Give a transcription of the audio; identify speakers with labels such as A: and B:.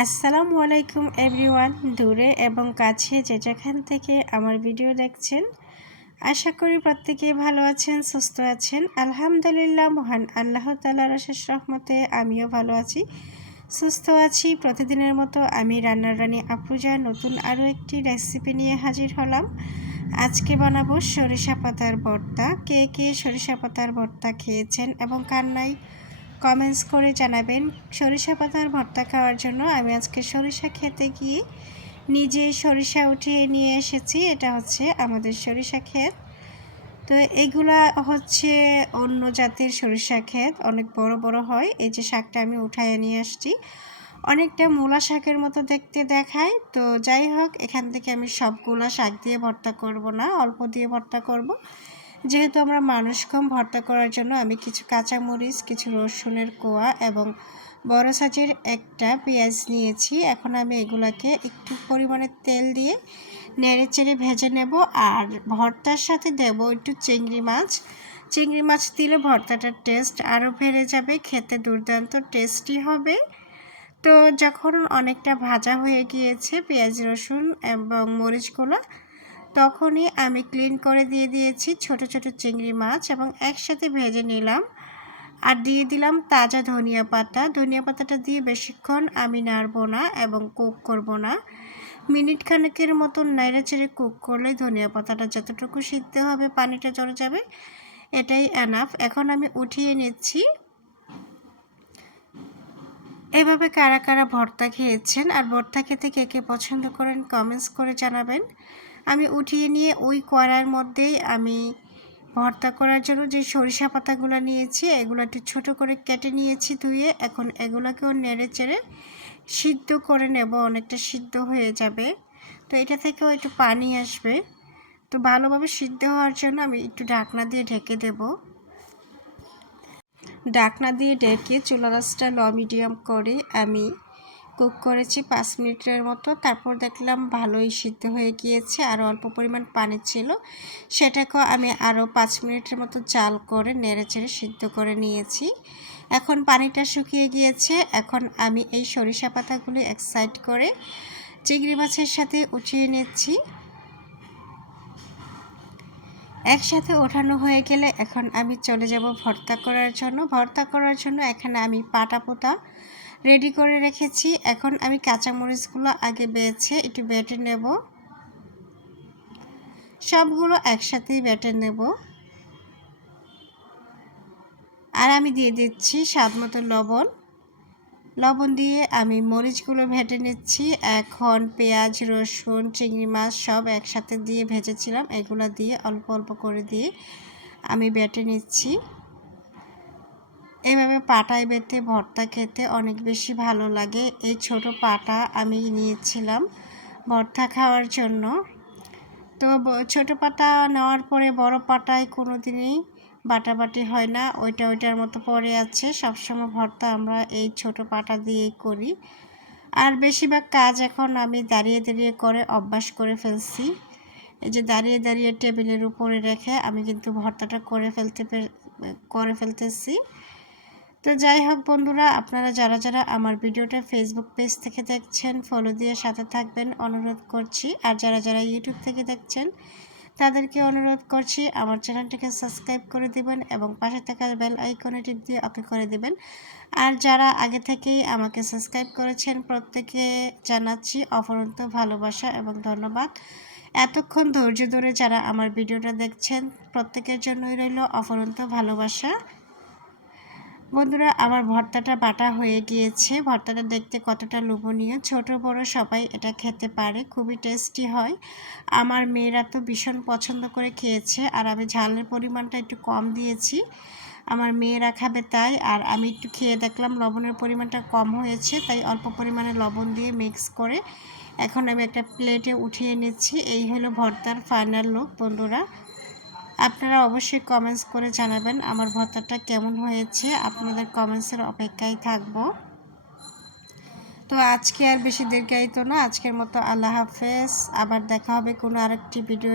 A: আসসালামু আলাইকুম এভরিওয়ান, দূরে এবং কাছে যে যেখান থেকে আমার ভিডিও দেখছেন, আশা করি প্রত্যেকে ভালো আছেন, সুস্থ আছেন। আলহামদুলিল্লাহ, মহান আল্লাহ তালার শেষ রহমতে আমিও ভালো আছি, সুস্থ আছি। প্রতিদিনের মতো আমি রান্নার রানী আফরুজা নতুন আরও একটি রেসিপি নিয়ে হাজির হলাম। আজকে বানাবো সরিষা পাতার ভর্তা। কে কে সরিষা পাতার ভর্তা খেয়েছেন এবং কান্নাই কমেন্টস করে জানাবেন। সরিষা পাতার ভর্তা খাওয়ার জন্য আমি আজকে সরিষা খেতে গিয়ে নিজে সরিষা উঠিয়ে নিয়ে এসেছি। এটা হচ্ছে আমাদের সরিষা ক্ষেত। তো এগুলা হচ্ছে অন্য জাতের সরিষা ক্ষেত, অনেক বড় বড় হয়। এই যে শাকটা আমি উঠাইয়ে নিয়ে আসছি। অনেকটা মূলা শাকের মতো দেখতে দেখায়। তো যাই হোক, এখান থেকে আমি সবগুলা শাক দিয়ে ভর্তা করব না, অল্প দিয়ে ভর্তা করব। যেহেতু আমরা মানুষ কম, ভর্তা করার জন্য আমি কিছু কাঁচামরিচ, কিছু রসুনের কোয়া এবং বড় সাইজের একটা পেঁয়াজ নিয়েছি। এখন আমি এগুলাকে একটু পরিমাণে তেল দিয়ে নেড়ে চেড়ে ভেজে নেব আর ভর্তার সাথে দেব একটু চিংড়ি মাছ। চিংড়ি মাছ দিলে ভর্তাটার টেস্ট আরও বেড়ে যাবে, খেতে দুর্দান্ত টেস্টি হবে। তো যখন অনেকটা ভাজা হয়ে গিয়েছে পেঁয়াজ, রসুন এবং মরিচগুলো তখনই আমি ক্লিন করে দিয়ে দিয়েছি ছোট ছোট চিংড়ি মাছ এবং একসাথে ভেজে নিলাম। আর দিয়ে দিলাম তাজা ধনিয়া পাতা। ধনিয়া পাতাটা দিয়ে বেশিক্ষণ আমি নাড়ব না এবং কুক করব না। মিনিট খানেকের মতন নাইড়ে চেড়ে কুক করলে ধনিয়া পাতাটা যতটুকু সিদ্ধ হবে পানিটা জড়ে যাবে, এটাই এনাফ এখন আমি উঠিয়ে নিচ্ছি এভাবে কারা কারা ভর্তা খেয়েছেন আর ভর্তা খেতে কে কে পছন্দ করেন কমেন্টস করে জানাবেন। আমি উঠিয়ে নিয়ে ওই কড়ার মধ্যেই আমি ভর্তা করার জন্য যে সরিষা পাতাগুলো নিয়েছি, এগুলো একটু ছোটো করে কেটে নিয়েছি ধুয়ে, এখন এগুলোকেও নেড়ে চেড়ে সিদ্ধ করে নেব, অনেকটা সিদ্ধ হয়ে যাবে। তো এটা থেকেও একটু পানি আসবে। তো ভালোভাবে সিদ্ধ হওয়ার জন্য আমি একটু ঢাকনা দিয়ে ঢেকে দেব। ঢাকনা দিয়ে ডেকে চুলা রাসটা ল মিডিয়াম করে আমি কুক করেছি পাঁচ মিনিটের মতো। তারপর দেখলাম ভালোই সিদ্ধ হয়ে গিয়েছে আর অল্প পরিমাণ পানি ছিল। সেটাকেও আমি আরও পাঁচ মিনিটের মতো চাল করে নেড়ে চেড়ে সিদ্ধ করে নিয়েছি। এখন পানিটা শুকিয়ে গিয়েছে। এখন আমি এই সরিষা পাতাগুলি এক সাইড করে চিংড়ি মাছের সাথে উঠিয়ে নিচ্ছি। একসাথে ওঠানো হয়ে গেলে এখন আমি চলে যাব ভর্তা করার জন্য। ভর্তা করার জন্য এখানে আমি পাটা পোতা রেডি করে রেখেছি। এখন আমি কাঁচামরিচগুলো আগে বেছে একটু বেটে নেব। সবগুলো একসাথেই বেটে নেব। আর আমি দিয়ে দিচ্ছি স্বাদ মতো লবণ। লবণ দিয়ে আমি মরিচগুলো ভেটে নিচ্ছি। এখন পেঁয়াজ, রসুন, চিংড়ি মাছ সব একসাথে দিয়ে ভেজেছিলাম। এগুলো দিয়ে অল্প অল্প করে দিয়ে আমি বেটে নিচ্ছি। এভাবে পাটায় বেতে ভর্তা খেতে অনেক বেশি ভালো লাগে। এই ছোট পাটা আমি নিয়েছিলাম ভর্তা খাওয়ার জন্য। তো ছোট পাটা নেওয়ার পরে বড় পাটায় কোনো দিনই বাটাবাটি হয় না, ওইটা ওইটার মতো পড়ে আছে। সবসময় ভর্তা আমরা এই ছোট পাটা দিয়েই করি। আর বেশিরভাগ কাজ এখন আমি দাঁড়িয়ে দাঁড়িয়ে করে, অভ্যাস করে ফেলছি। এই যে দাঁড়িয়ে দাঁড়িয়ে টেবিলের উপরে রেখে আমি কিন্তু ভর্তাটা করে ফেলতে করে ফেলতেছি। তো যাই হোক বন্ধুরা, আপনারা যারা যারা আমার ভিডিওটা ফেসবুক পেজ থেকে দেখছেন ফলো দিয়ে সাথে থাকবেন, অনুরোধ করছি। আর যারা যারা ইউটিউব থেকে দেখছেন তাদেরকে অনুরোধ করছি আমার চ্যানেলটিকে সাবস্ক্রাইব করে দিবেন এবং পাশে থাকা বেল আইকনে টিপ দিয়ে অপে করে দিবেন। আর যারা আগে থেকেই আমাকে সাবস্ক্রাইব করেছেন প্রত্যেকে জানাচ্ছি অফরন্ত ভালোবাসা এবং ধন্যবাদ। এতক্ষণ ধৈর্য ধরে যারা আমার ভিডিওটা দেখছেন, প্রত্যেকের জন্যই রইল অফরন্ত ভালোবাসা। বন্ধুরা, আমার ভর্তাটা বাটা হয়ে গিয়েছে। ভর্তাটা দেখতে কতটা লোভনীয়। ছোট, বড় সবাই এটা খেতে পারে, খুবই টেস্টি হয়। আমার মেয়েরা তো ভীষণ পছন্দ করে খেয়েছে আর আমি ঝালের পরিমাণটা একটু কম দিয়েছি। আমার মেয়েরা খাবে তাই আর আমি একটু খেয়ে দেখলাম লবণের পরিমাণটা কম হয়েছে, তাই অল্প পরিমাণে লবণ দিয়ে মিক্স করে এখন আমি একটা প্লেটে উঠিয়ে নিচ্ছি। এই হলো ভর্তার ফাইনাল লুক বন্ধুরা। আপনারা অবশ্যই কমেন্টস করে জানাবেন আমার ভর্তাটা কেমন হয়েছে, আপনাদের কমেন্টসের অপেক্ষায় থাকব। তো আজকে আর বেশি দীর্ঘায়িত না, আজকের মতো আল্লাহ হাফেজ, আবার দেখা হবে কোনো আরেকটি ভিডিও